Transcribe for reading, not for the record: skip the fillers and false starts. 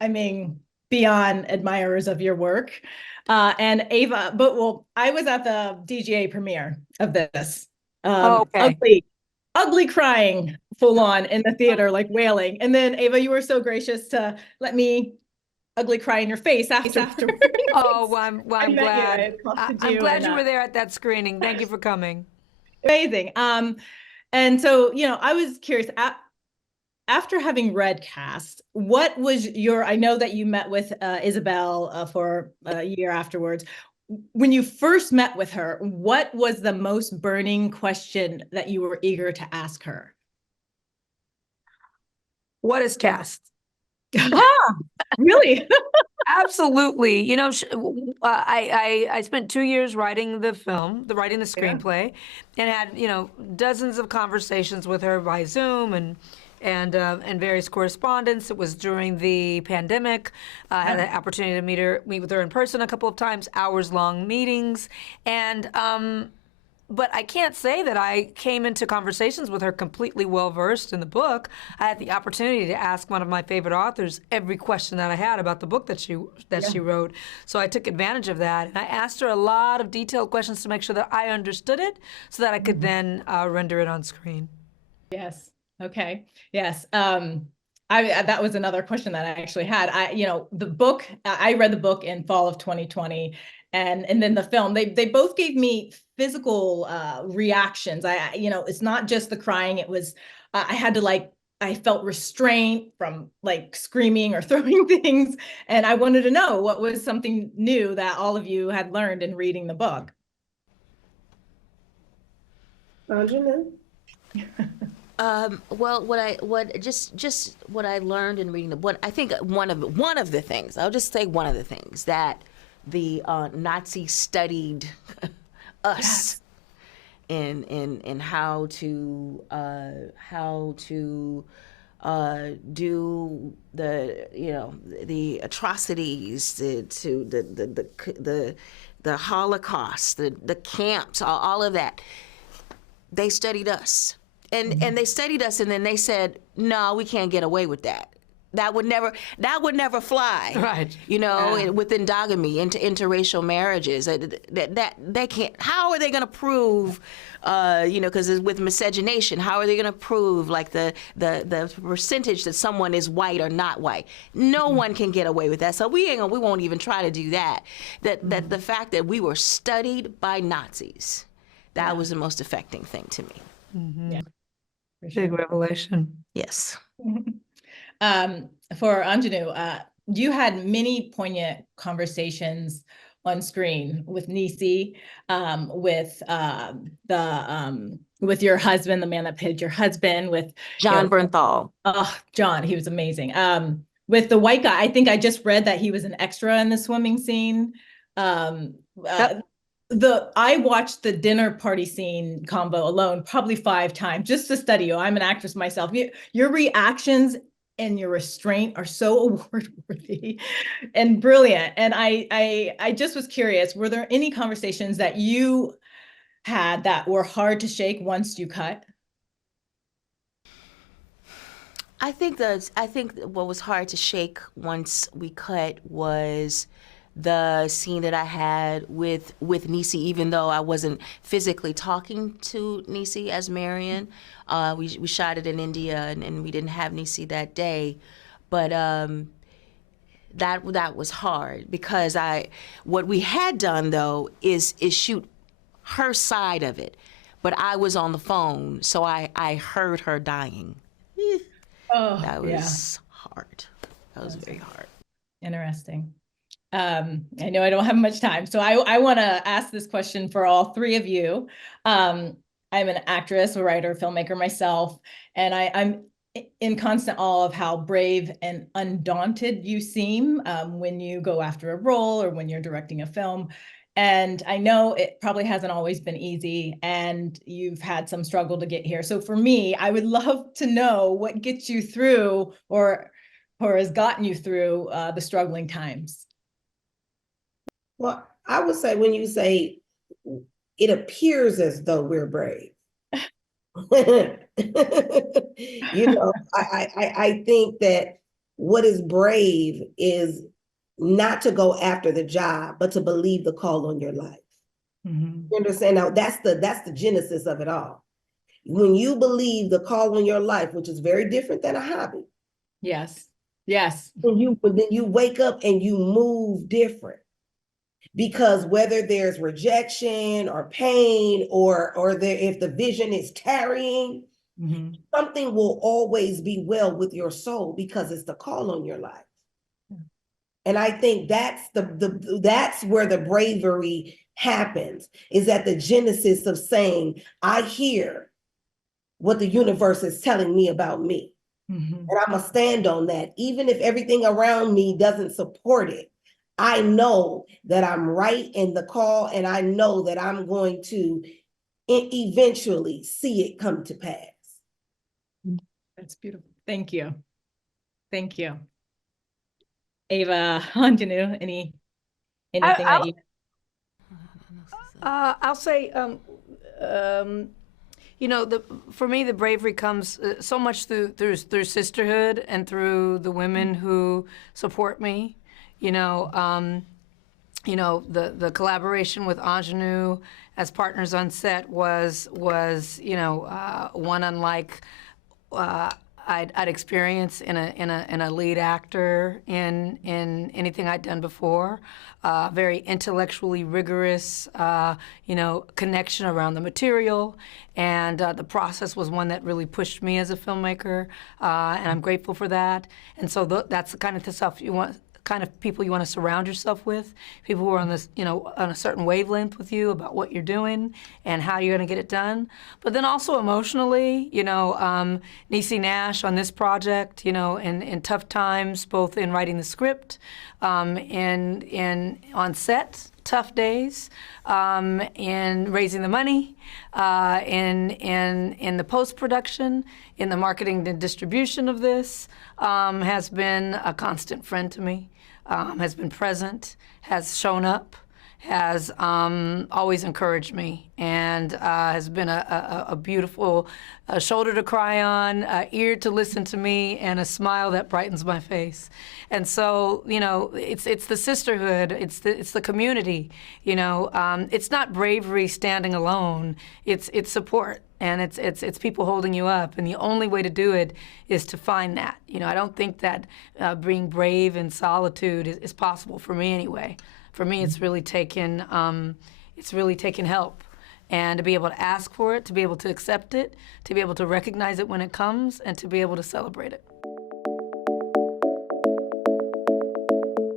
I mean, beyond admirers of your work. And Ava, I was at the DGA premiere of this. Oh, okay. Ugly crying full on in the theater, like wailing. And then Ava, you were so gracious to let me ugly cry in your face afterwards. Oh, well, I I'm met you, I glad. accosted I'm you, glad and you were there at that screening. Thank you for coming. amazing. And so, I was curious, after having read Cast, what was I know that you met with Isabel for a year afterwards. When you first met with her, what was the most burning question that you were eager to ask her? What is cast? Ah, really? Absolutely. I spent 2 years writing writing the Yeah. screenplay, and had dozens of conversations with her by Zoom and various correspondence. It was during the pandemic. I had the opportunity to meet with her in person a couple of times, hours long meetings, and but I can't say that I came into conversations with her completely well versed in the book. I had the opportunity to ask one of my favorite authors every question that I had about the book that she wrote. So I took advantage of that, and I asked her a lot of detailed questions to make sure that I understood it, so that I could then render it on screen. Yes. Okay. Yes. I that was another question that I actually had. The book, I read the book in fall of 2020, and then the film, they both gave me physical reactions. It's not just the crying, it was I had to I felt restraint from like screaming or throwing things, and I wanted to know what was something new that all of you had learned in reading the book. Aunjanue? Well, just what I learned in reading the what I think one of the things, I'll just say one of the things that the Nazis studied us in how to do the atrocities to the Holocaust, the camps, all of that. They studied us, and they studied us, and then they said, no, we can't get away with that. That would never fly. Right. With endogamy, interracial marriages, that they can't. How are they going to prove? Because with miscegenation, how are they going to prove like the percentage that someone is white or not white? No one can get away with that. So we won't even try to do that. That the fact that we were studied by Nazis, that was the most affecting thing to me. Yeah, for sure. Big revelation. Yes. For Anjanou, you had many poignant conversations on screen with Niecy, with your husband, the man that played your husband, with John Bernthal. Oh, John, he was amazing. With the white guy, I think I just read that he was an extra in the swimming scene. Yep. I watched the dinner party scene combo alone probably 5 times just to study you. I'm an actress myself. Your reactions and your restraint are so award worthy and brilliant. And I just was curious, were there any conversations that you had that were hard to shake once you cut? I think what was hard to shake once we cut was the scene that I had with Niecy, even though I wasn't physically talking to Niecy as Marion. We shot it in India, and we didn't have Niecy that day, but that was hard because what we had done though is shoot her side of it, but I was on the phone, so I heard her dying. Oh, That was hard. That was very hard. Interesting. I know I don't have much time, so I want to ask this question for all three of you. I'm an actress, a writer, filmmaker myself, and I'm in constant awe of how brave and undaunted you seem when you go after a role or when you're directing a film. And I know it probably hasn't always been easy, and you've had some struggle to get here. So for me, I would love to know what gets you through or has gotten you through the struggling times. Well, I would say when you say it appears as though we're brave. I think that what is brave is not to go after the job, but to believe the call on your life. Mm-hmm. You understand? Now that's the genesis of it all. When you believe the call on your life, which is very different than a hobby. Yes. Yes. Then you wake up and you move different. Because whether there's rejection or pain or if the vision is tarrying, Mm-hmm. something will always be well with your soul because it's the call on your life. And I think that's that's where the bravery happens, is at the genesis of saying, I hear what the universe is telling me about me. Mm-hmm. And I'm gonna stand on that. Even if everything around me doesn't support it, I know that I'm right in the call, and I know that I'm going to eventually see it come to pass. That's beautiful. Thank you. Thank you. Ava, Aunjanue, anything that you? I'll say, for me, the bravery comes so much through sisterhood and through the women who support me. The collaboration with Aunjanue as partners on set was one unlike I'd experienced in a lead actor in anything I'd done before. Very intellectually rigorous, connection around the material, and the process was one that really pushed me as a filmmaker, and I'm grateful for that. And so that's the kind of stuff you want. Kind of people you want to surround yourself with, people who are on this, on a certain wavelength with you about what you're doing and how you're going to get it done. But then also emotionally, Niecy Nash on this project, in tough times, both in writing the script, and on set, tough days, in raising the money, in the post-production, in the marketing and distribution of this, has been a constant friend to me. Has been present, has shown up, has always encouraged me, and has been a beautiful shoulder to cry on, ear to listen to me, and a smile that brightens my face. And so, it's the sisterhood, it's the community. It's not bravery standing alone. It's support. And it's people holding you up, and the only way to do it is to find that. I don't think that being brave in solitude is possible for me anyway. For me, it's really taken help, and to be able to ask for it, to be able to accept it, to be able to recognize it when it comes, and to be able to celebrate it.